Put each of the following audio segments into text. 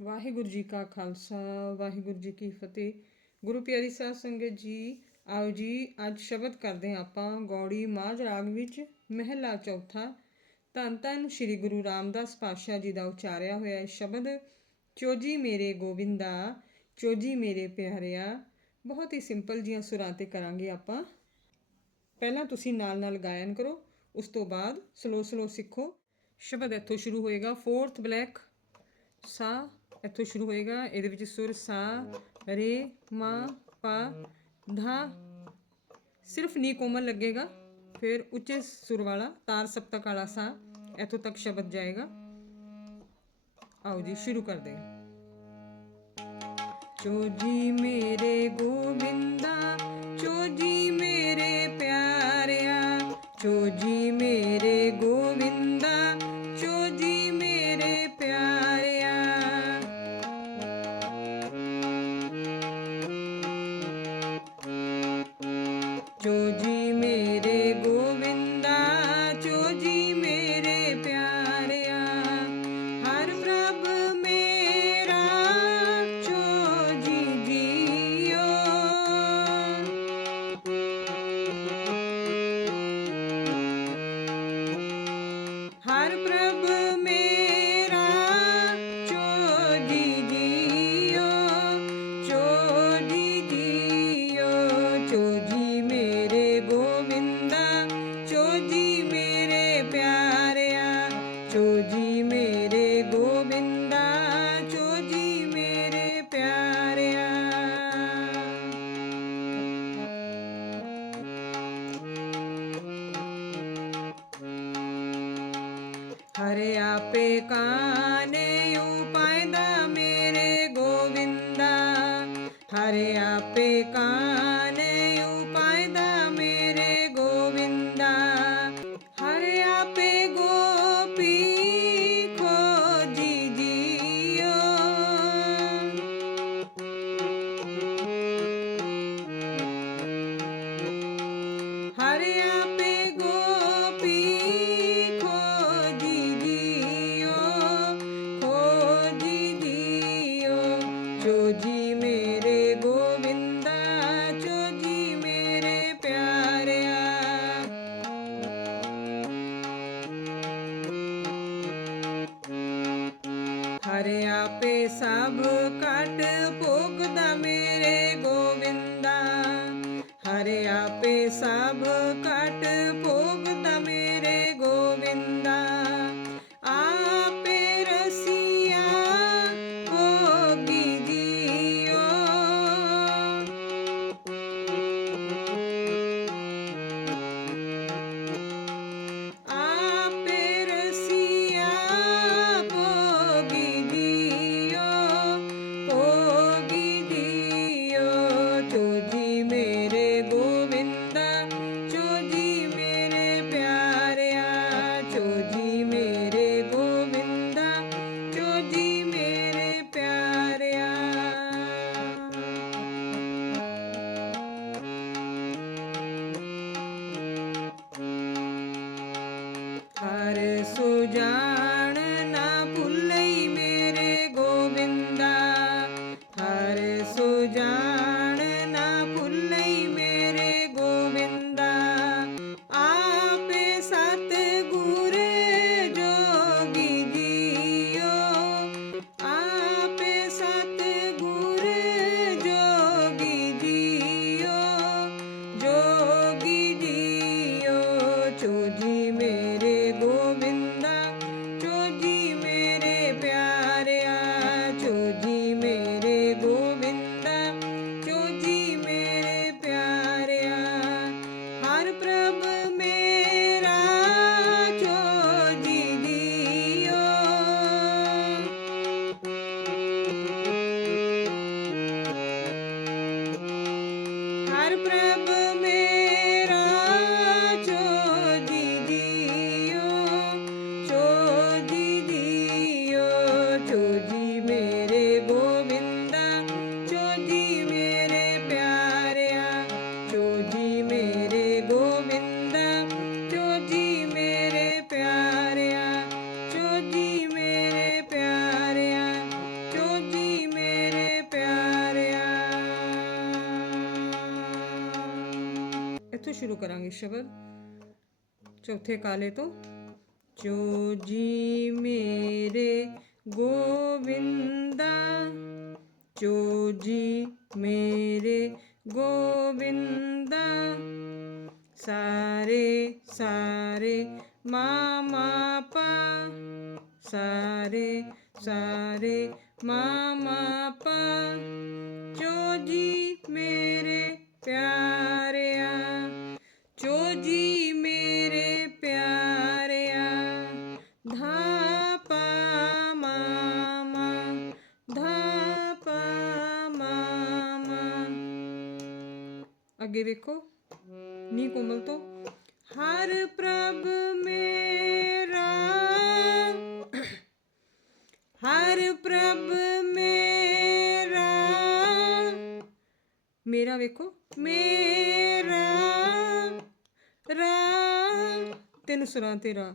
ਵਾਹਿਗੁਰੂ ਜੀ ਕਾ ਖਾਲਸਾ, ਵਾਹਿਗੁਰੂ ਜੀ ਕੀ ਫਤਿਹ। ਗੁਰੂ ਪਿਆਰੀ ਸਾਧ ਸੰਗਤ ਜੀ, ਆਓ ਜੀ, ਅੱਜ ਸ਼ਬਦ ਕਰਦੇ ਹਾਂ ਆਪਾਂ ਗੌੜੀ ਮਾਝ ਰਾਗ ਵਿੱਚ ਮਹਿਲਾ ਚੌਥਾ। ਧੰਨ ਧੰਨ ਸ੍ਰੀ ਗੁਰੂ ਰਾਮਦਾਸ ਪਾਤਸ਼ਾਹ ਜੀ ਦਾ ਉਚਾਰਿਆ ਹੋਇਆ ਇਹ ਸ਼ਬਦ, ਚੋਜੀ ਮੇਰੇ ਗੋਬਿੰਦਾ ਚੋਜੀ ਮੇਰੇ ਪਿਆਰਿਆ। ਬਹੁਤ ਹੀ ਸਿੰਪਲ ਜੀਆਂ ਸੁਰਾਂ ਤੇ ਕਰਾਂਗੇ ਆਪਾਂ। ਪਹਿਲਾਂ ਤੁਸੀਂ ਨਾਲ ਨਾਲ ਗਾਇਨ ਕਰੋ, ਉਸ ਤੋਂ ਬਾਅਦ ਸਲੋ ਸਲੋ ਸਿੱਖੋ। ਸ਼ਬਦ ਇੱਥੋਂ ਸ਼ੁਰੂ ਹੋਏਗਾ ਫੋਰਥ ਬਲੈਕ ਸਾ ਇੱਥੋਂ ਸ਼ੁਰੂ ਹੋਏਗਾ। ਇਹਦੇ ਵਿੱਚ ਸੁਰ, ਸਾ, ਰੇ, ਮਾ, ਪਾ, ਧਾ। ਸਿਰਫ ਨੀ ਕੋਮਲ ਲੱਗੇਗਾ। ਫਿਰ ਉੱਚੇ ਸੁਰ ਵਾਲਾ, ਤਾਰ ਸਪਤਕ ਵਾਲਾ ਸਾ, ਇੱਥੋਂ ਤੱਕ ਸ਼ਬਦ ਜਾਏਗਾ। ਆਓ ਜੀ, ਸ਼ੁਰੂ ਕਰਦੇ ਹਾਂ। ਚੋਜੀ ਮੇਰੇ ਗੋਬਿੰਦਾ તારે આપે કાને शब्द। चौथे काले तो जो जी मेरे गोविंदा, जो जी मेरे गोविंदा, सारे सारे मामा पा, सारे सारे मामा पा, जो जी मेरे प्यार ਅੱਗੇ ਵੇਖੋ। ਨੀ ਕੋਮਲ ਤੋਂ। ਹਰ ਪ੍ਰਭ ਮੇਰਾ, ਹਰ ਪ੍ਰਭ ਮੇਰਾ ਮੇਰਾ ਵੇਖੋ। ਮੇਰਾ, ਰਾ, ਤਿੰਨ ਸੁਰਾਂ ਤੇ ਰਾ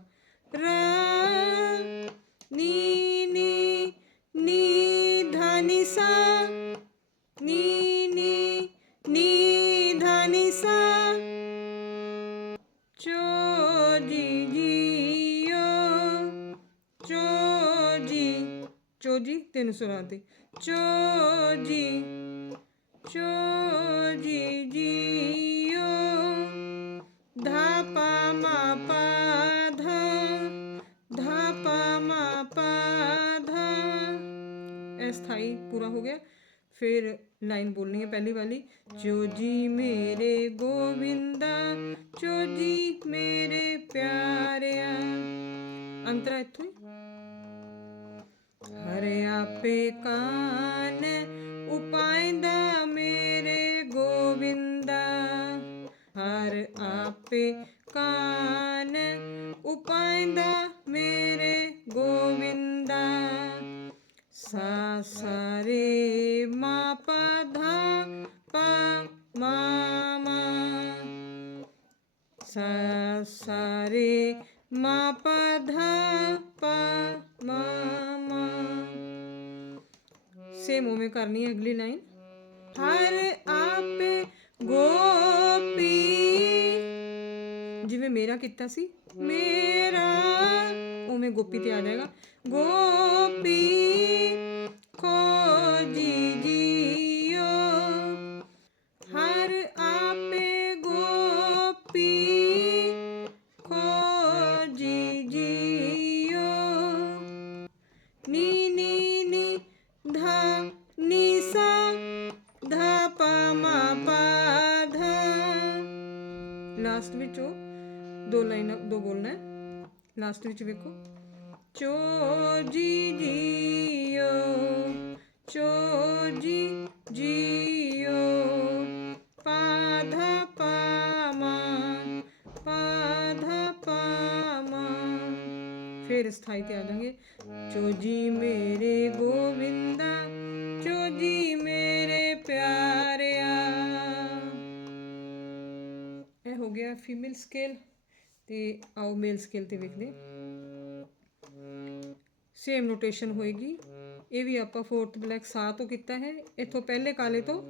ਰਾ, ਨੀ ਨੀ ਨੀ, ਧਾਨੀ ਸਾ, ਨੀ तीन सुनाती। चो चोरी चोरी जियो, धापा मापा धा, धापा मापा धा। अस्थाई पूरा हो गया। फिर लाइन बोलनी है पहली वाली। चो जी मेरे गोविंदा चो जी मेरे प्यारे अंतरा इतों ही। बेकान उपायदा मेरे गोविंदा। हर आपे कान उपायदा मेरे गोविंदा। सा सा मा पा पा मा करनी है अगली लाइन? हर आप गोपी। जिमे मेरा कितना सी? मेरा। ओ में गोपी ते आ जाएगा। गोपी खोजी जी। लास्ट में चो दो लाइन दो बोलना है लास्ट में देखो चो जी जियो चो जी जियो पाधा पामा पाधा पामा फिर स्थायी के आ जाएँगे चो जी ਮੇਲ ਸਕੇਲ ਤੇ ਆਓ ਮੇਲ ਸਕੇਲ ਤੇ ਵੇਖਦੇ ਸੇਮ ਨੋਟੇਸ਼ਨ ਹੋਏਗੀ। ਇਹ ਵੀ ਆਪਾਂ 4th ਬਲੈਕ ਸਾ ਤੋਂ ਕੀਤਾ ਹੈ। ਇਥੋਂ ਪਹਿਲੇ ਕਾਲੇ ਤੋਂ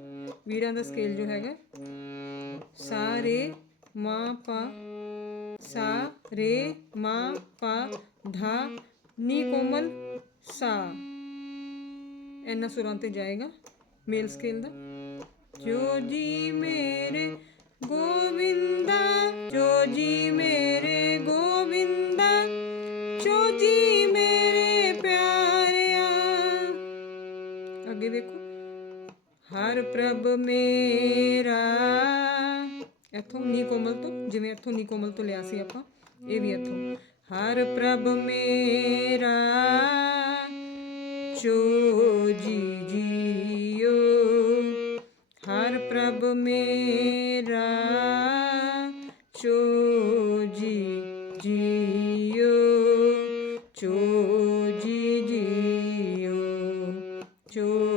ਵੀਰਾਂ ਦਾ ਸਕੇਲ ਜੋ ਹੈਗਾ। ਸਾਰੇ ਮਾ, ਪਾ। ਸਾ ਰੇ, ਮਾ, ਪਾ, ਧਾ, ਨੀ ਕੋਮਲ ਸਾ ਇਹਨਾਂ ਸੁਰਾਂ ਤੇ ਜਾਏਗਾ ਮੇਲ ਸਕੇਲ ਦਾ। ਜੋ ਜੀ ਮੇਰੇ ਗੋਵਿੰਦਾ ਜੋ ਜੀ ਮੇਰੇ ਗੋਵਿੰਦਾ ਜੋ ਜੀ ਮੇਰੇ ਪਿਆਰਿਆ ਅੱਗੇ ਵੇਖੋ ਹਰ ਪ੍ਰਭ ਮੇਰਾ ਇੱਥੋਂ ਨੀ ਕੋਮਲ ਤੋਂ ਜਿਵੇਂ ਇੱਥੋਂ ਨੀ ਕੋਮਲ ਤੋਂ ਲਿਆ ਸੀ ਆਪਾਂ ਇਹ ਵੀ ਇੱਥੋਂ ਹਰ ਪ੍ਰਭ ਮੇਰਾ ਚੋ ਜੀ ਜੀਓ हर प्रभ मेरा चो जी जियो चो जी जियो चो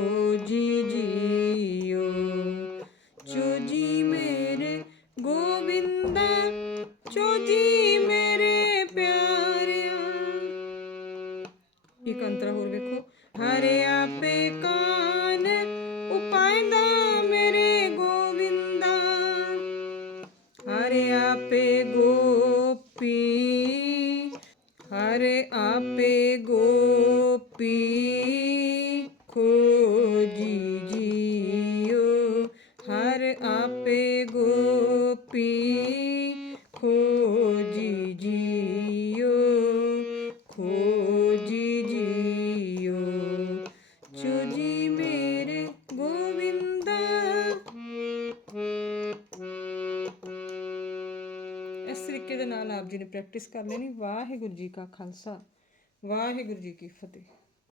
ਪ੍ਰੈਕਟਿਸ ਕਰ ਲੈਣੀ ਵਾਹਿਗੁਰੂ ਜੀ ਕਾ ਖਾਲਸਾ ਵਾਹਿਗੁਰੂ ਜੀ ਕੀ ਫਤਿਹ।